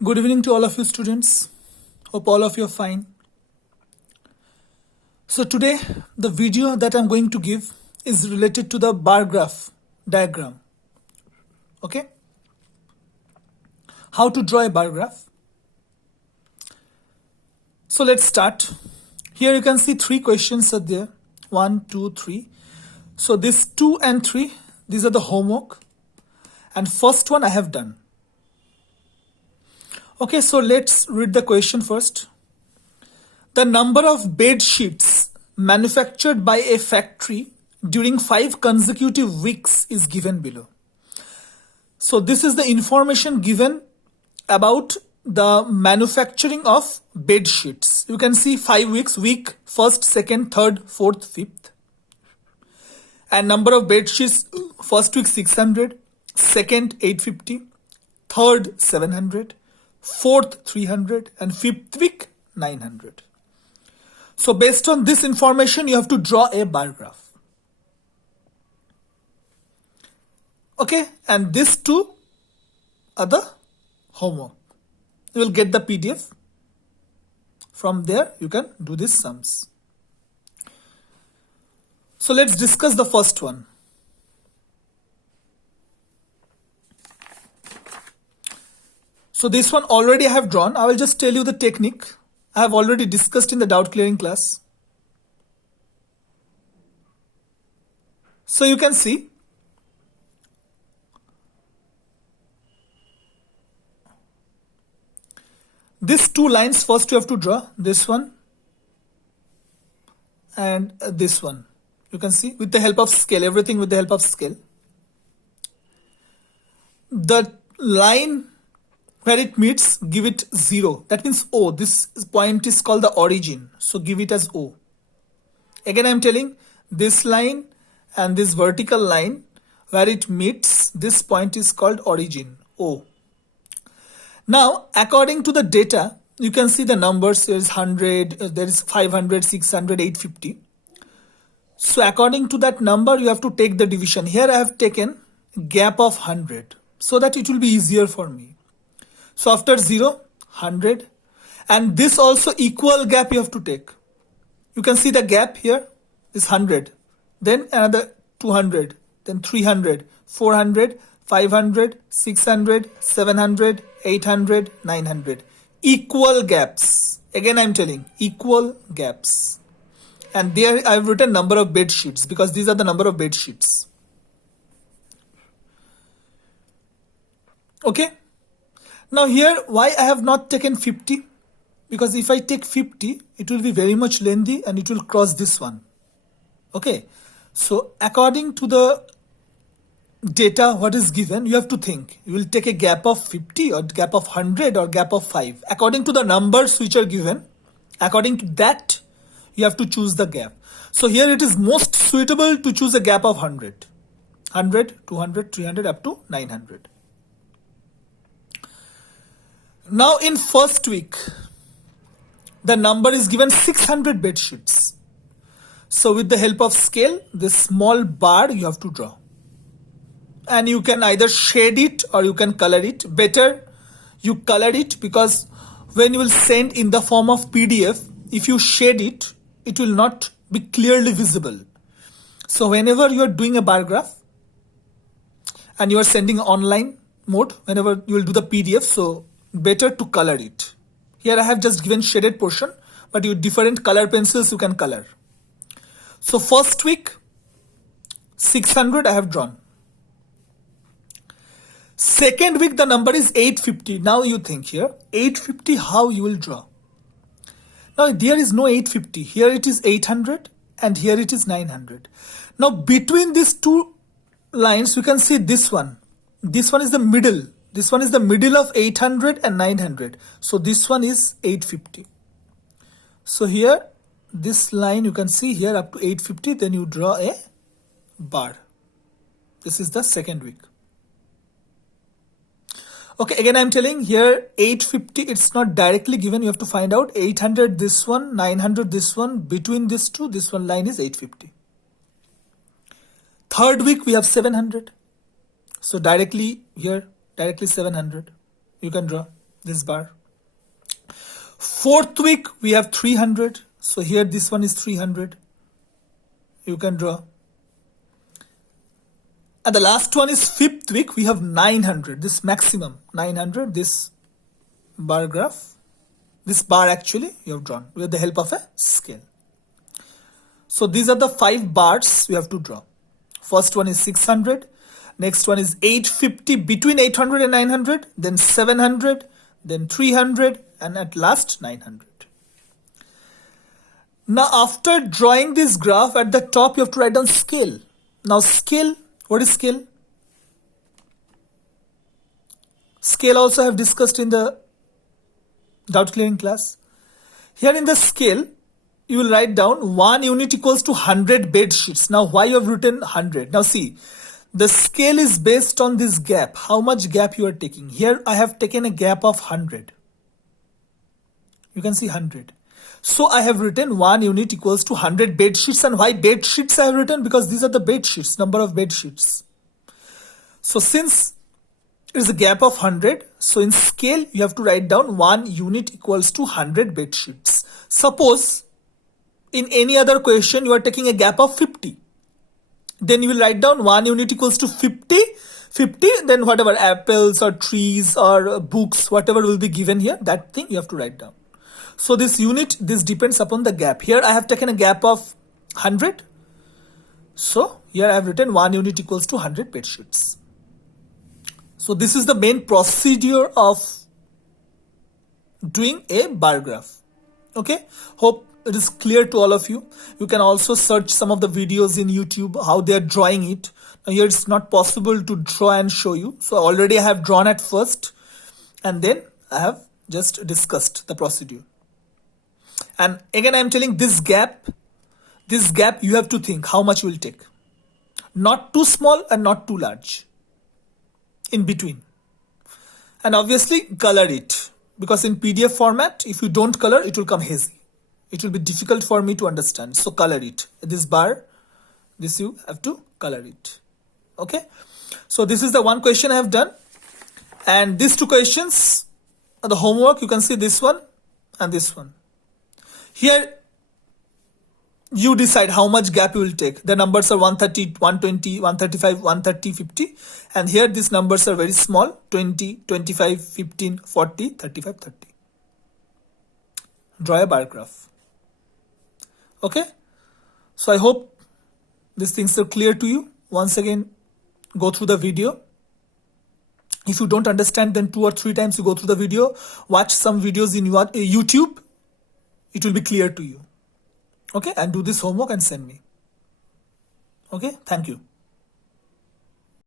Good evening to all of you students. Hope all of you are fine. So today the video that I'm going to give is related to the bar graph diagram. Okay? How to draw a bar graph. So let's start. Here you can see 3 questions are there. 1, 2, 3. So this 2 and 3, these are the homework. And first one I have done. Okay, so let's read the question first. The number of bed sheets manufactured by a factory during 5 consecutive weeks is given below. So this is the information given about the manufacturing of bed sheets. You can see 5 weeks, week 1st, 2nd, 3rd, 4th, 5th. And number of bed sheets, first week 600, 2nd 850, 3rd 700, 4th 300 and 5th week 900. So based on this information you have to draw a bar graph. Okay, and these 2 are the homework. You will get the PDF. From there you can do these sums. So let's discuss the first one. So this one already I have drawn. I will just tell you the technique. I have already discussed in the doubt clearing class. So you can see these 2 lines first you have to draw. This one and this one. You can see with the help of scale, everything with the help of scale. The line where it meets, give it 0. That means O. This point is called the origin. So give it as O. Again I am telling this line and this vertical line where it meets, this point is called origin, O. Now according to the data, you can see the numbers. There is 100, there is 500, 600, 850. So according to that number you have to take the division. Here I have taken gap of 100 so that it will be easier for me. So after 0, 100 and this also equal gap you have to take. You can see the gap here is 100, then another 200, then 300, 400, 500, 600, 700, 800, 900. Equal gaps. Again I am telling equal gaps. And there I have written number of bed sheets because these are the number of bed sheets. Okay. Now here why I have not taken 50? Because if I take 50, it will be very much lengthy and it will cross this one. Okay. So according to the data what is given, you have to think. You will take a gap of 50 or gap of 100 or gap of 5. According to the numbers which are given, according to that, you have to choose the gap. So here it is most suitable to choose a gap of 100. 100, 200, 300 up to 900. Now in first week, the number is given 600 bed sheets. So with the help of scale, this small bar you have to draw. And you can either shade it or you can color it. Better you color it because when you will send in the form of PDF, if you shade it, it will not be clearly visible. So whenever you are doing a bar graph and you are sending online mode, whenever you will do the PDF, so better to color it. Here I have just given shaded portion, but you different color pencils you can color. So first week 600 I have drawn. Second week the number is 850. Now you think here 850 how you will draw. Now there is no 850. Here it is 800 and here it is 900. Now between these 2 lines you can see this one. This one is the middle. This one is the middle of 800 and 900. So this one is 850. So here this line you can see here up to 850. Then you draw a bar. This is the second week. Okay, again I am telling here 850 it's not directly given. You have to find out 800 this one, 900 this one. Between these 2, this one line is 850. Third week we have 700. So directly here, directly 700. You can draw. this bar. Fourth week, we have 300. So here this one is 300. You can draw. And the last one is fifth week, we have 900. This maximum, 900, this bar graph. This bar actually you have drawn with the help of a scale. So these are the 5 bars we have to draw. First one is 600. Next one is 850, between 800 and 900. Then 700. Then 300. And at last 900. Now after drawing this graph, at the top you have to write down scale. Now scale, what is scale? Scale also I have discussed in the doubt clearing class. Here in the scale, you will write down 1 unit equals to 100 bed sheets. Now why you have written 100? Now see, the scale is based on this gap. How much gap you are taking? Here I have taken a gap of 100. You can see 100. So I have written 1 unit equals to 100 bed sheets. And why bed sheets I have written? Because these are the bed sheets, number of bed sheets. So since it is a gap of 100, so in scale you have to write down 1 unit equals to 100 bed sheets. Suppose in any other question you are taking a gap of 50. Then you will write down 1 unit equals to 50, then whatever apples or trees or books, whatever will be given here, that thing you have to write down. So this unit, this depends upon the gap. Here I have taken a gap of 100. So here I have written 1 unit equals to 100 bed sheets. So this is the main procedure of doing a bar graph. Okay, hope it is clear to all of you. You can also search some of the videos in YouTube how they are drawing it. Now here it's not possible to draw and show you. So already I have drawn at first and then I have just discussed the procedure. And again I am telling this gap you have to think how much will take. Not too small and not too large. In between. And obviously color it. Because in PDF format, if you don't color, it will come hazy. It will be difficult for me to understand. So color it. This bar, this you have to color it. Okay. So this is the one question I have done. And these 2 questions are the homework. You can see this one and this one. Here you decide how much gap you will take. The numbers are 130, 120, 135, 130, 50. And here these numbers are very small. 20, 25, 15, 40, 35, 30. Draw a bar graph. Okay. So I hope these things are clear to you. Once again, go through the video. If you don't understand, then 2 or 3 times you go through the video. Watch some videos in YouTube. It will be clear to you. Okay, and do this homework and send me. Okay, thank you.